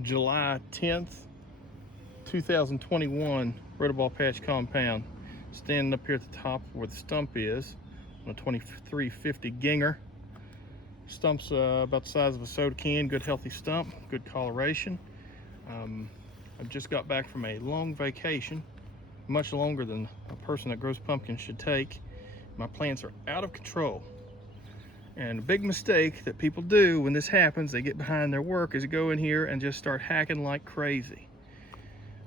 July 10th, 2021 Rotoball Patch compound. Standing up here at the top where the stump is on a 2350 Ginger. Stump's about the size of a soda can, good healthy stump, good coloration. I just got back from a long vacation, much longer than a person that grows pumpkins should take. My plants are out of control. And a big mistake that people do when this happens, they get behind their work, is go in here and just start hacking like crazy.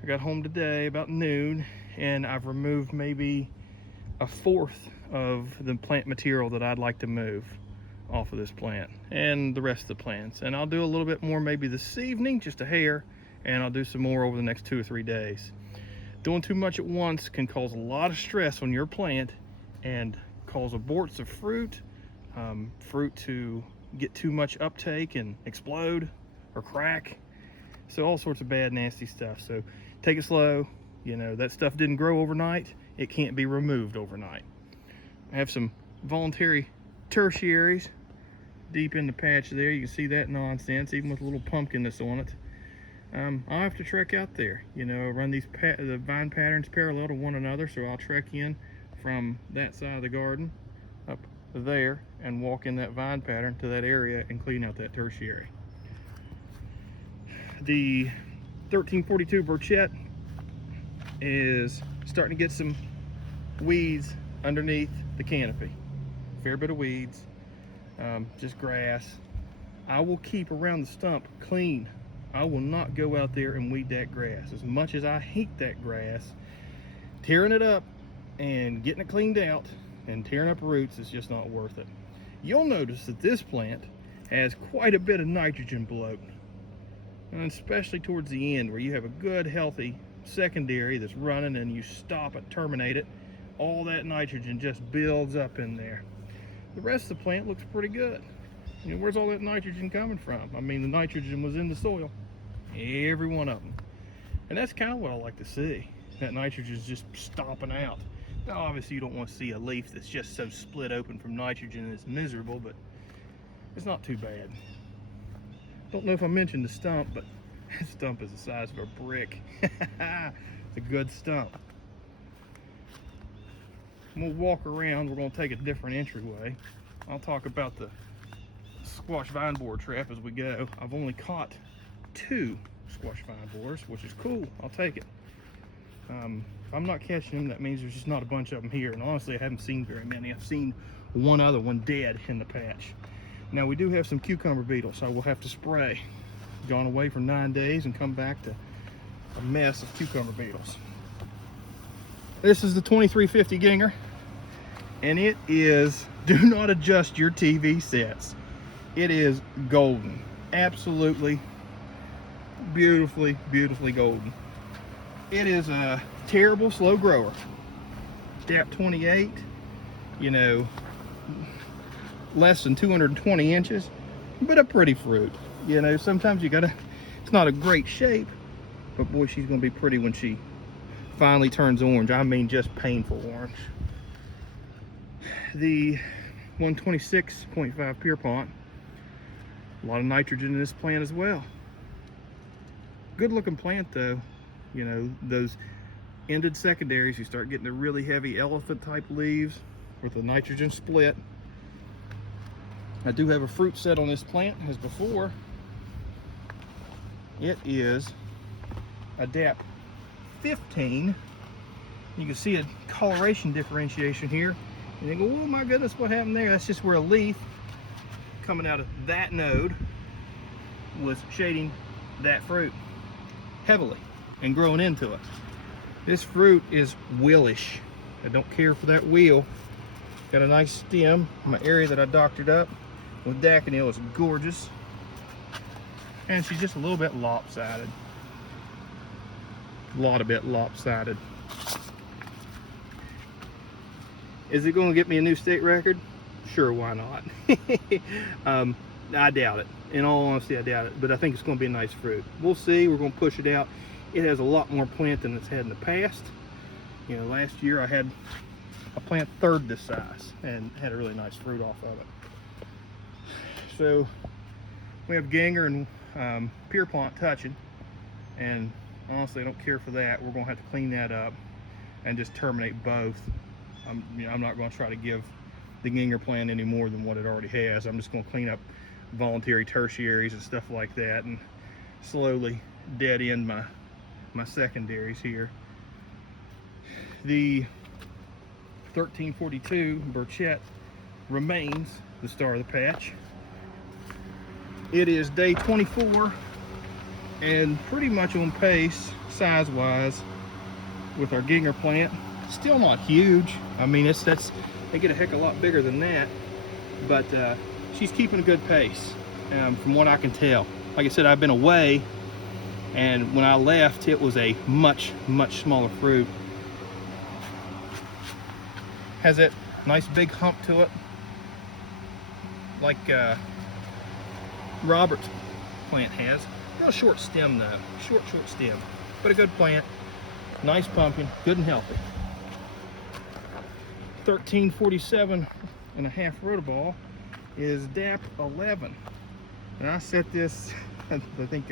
I got home today about noon and I've removed maybe a fourth of the plant material that I'd like to move off of this plant and the rest of the plants. And I'll do a little bit more maybe this evening, just a hair, and I'll do some more over the next 2 or 3 days. Doing too much at once can cause a lot of stress on your plant and cause aborts of fruit, fruit to get too much uptake and explode or crack. So all sorts of bad, nasty stuff. So take it slow. You know, that stuff didn't grow overnight. It can't be removed overnight. I have some voluntary tertiaries deep in the patch there. You can see that nonsense, even with a little pumpkin that's on it. I'll have to trek out there, you know, run these the vine patterns parallel to one another. So I'll trek in from that side of the garden up there and walk in that vine pattern to that area and clean out that tertiary. The 1342 Burchett is starting to get some weeds underneath the canopy. Fair bit of weeds, just grass. I will keep around the stump clean. I will not go out there and weed that grass. As much as I hate that grass, tearing it up and getting it cleaned out and tearing up roots is just not worth it. You'll notice that this plant has quite a bit of nitrogen bloat, and especially towards the end where you have a good healthy secondary that's running and you stop it, terminate it, all that nitrogen just builds up in there. The rest of the plant looks pretty good. You know, where's all that nitrogen coming from? I mean, the nitrogen was in the soil, every one of them. And that's kind of what I like to see. That nitrogen is just stomping out. Now, obviously you don't want to see a leaf that's just so split open from nitrogen and it's miserable, but it's not too bad. Don't know if I mentioned the stump, but that stump is the size of a brick. It's a good stump. We'll walk around. We're going to take a different entryway. I'll talk about the squash vine borer trap as we go. I've only caught 2 squash vine borers, which is cool. I'll take it. If I'm not catching them, that means there's just not a bunch of them here. And honestly, I haven't seen very many. I've seen one other one dead in the patch. Now we do have some cucumber beetles, so we'll have to spray. Gone away for 9 days and come back to a mess of cucumber beetles. This is the 2350 Ginger, and it is, do not adjust your TV sets. It is golden, absolutely beautifully, beautifully golden. It is a terrible slow grower. DAP 28, you know, less than 220 inches, but a pretty fruit. You know, sometimes you gotta, it's not a great shape, but boy, she's gonna be pretty when she finally turns orange. I mean, just painful orange. The 126.5 Pierpont, a lot of nitrogen in this plant as well. Good looking plant though. You know, those ended secondaries, you start getting the really heavy elephant type leaves with the nitrogen split. I do have a fruit set on this plant as before. It is a DAP 15. You can see a coloration differentiation here. And you go, oh my goodness, what happened there? That's just where a leaf coming out of that node was shading that fruit heavily and growing into it. This fruit is wheelish. I don't care for that wheel. Got a nice stem. My area that I doctored up with Daconil is gorgeous. And she's just a little bit lopsided. A lot of bit lopsided. Is it going to get me a new state record? Sure, why not? I doubt it. In all honesty, I doubt it. But I think it's going to be a nice fruit. We'll see. We're going to push it out. It has a lot more plant than it's had in the past. You know, last year I had a plant third this size and had a really nice fruit off of it. So we have Ginger and pier plant touching, and honestly I don't care for that. We're gonna have to clean that up and just terminate both. I'm not going to try to give the Ginger plant any more than what it already has. I'm just going to clean up voluntary tertiaries and stuff like that, and slowly dead end my secondaries here. The 1342 Burchett remains the star of the patch. It is day 24 and pretty much on pace size wise with our Ginger plant. Still not huge. I mean, they get a heck of a lot bigger than that, but she's keeping a good pace from what I can tell. Like I said, I've been away, and when I left it was a much smaller fruit. Has that nice big hump to it, like Robert's plant has. Real short stem though, short stem, but a good plant. Nice pumpkin, good and healthy. 1347 and a half rotoball is DAP 11, and I set this I think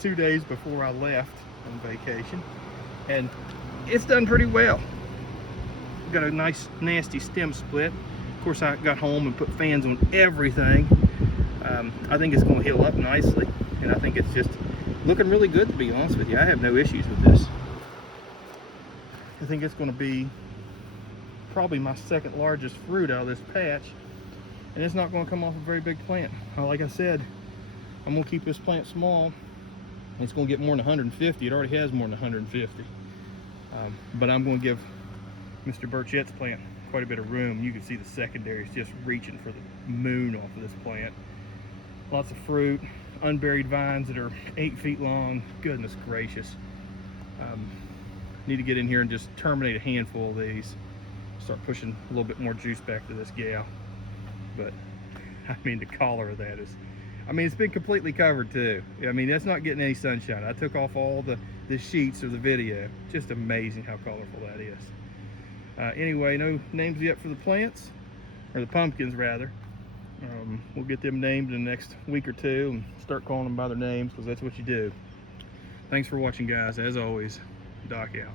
2 days before I left on vacation, and it's done pretty well. Got a nice nasty stem split. Of course, I got home and put fans on everything. I think it's going to heal up nicely, and I think it's just looking really good, to be honest with you. I have no issues with this. I think it's going to be probably my second largest fruit out of this patch, and it's not going to come off a very big plant. Like I said, I'm going to keep this plant small. It's going to get more than 150. It already has more than 150, but I'm going to give Mr. Burchett's plant quite a bit of room. You can see the secondaries just reaching for the moon off of this plant. Lots of fruit, unburied vines that are 8 feet long. Goodness gracious. Need to get in here and just terminate a handful of these. Start pushing a little bit more juice back to this gal. But I mean, the color of that is, I mean, it's been completely covered too. I mean, that's not getting any sunshine. I took off all the sheets of the video. Just amazing how colorful that is. Anyway, no names yet for the plants, or the pumpkins rather. We'll get them named in the next week or two and start calling them by their names, because that's what you do. Thanks for watching, guys. As always, Doc out.